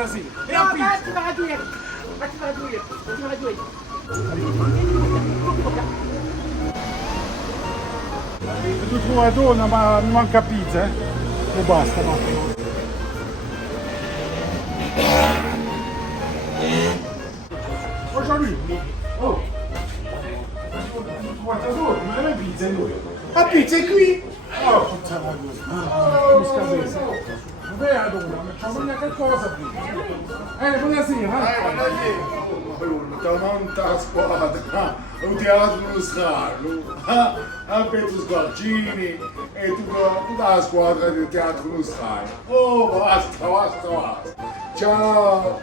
basta sì. E a pizza. Facci la due. Tu trovi donna ma mi manca pizza, eh? E basta, basta. Oh, c'ho lui. Oh. Ma non è pizza, è lui. La pizza è qui. Oh, puttana mi scapesa. Dov'è la donna? Facciamo neanche qualcosa qui. Buonasera. Non sta squadra, un teatro non scalo, a Petro Squarcini e tutta la squadra del teatro non scalo. Oh, basta. Ciao.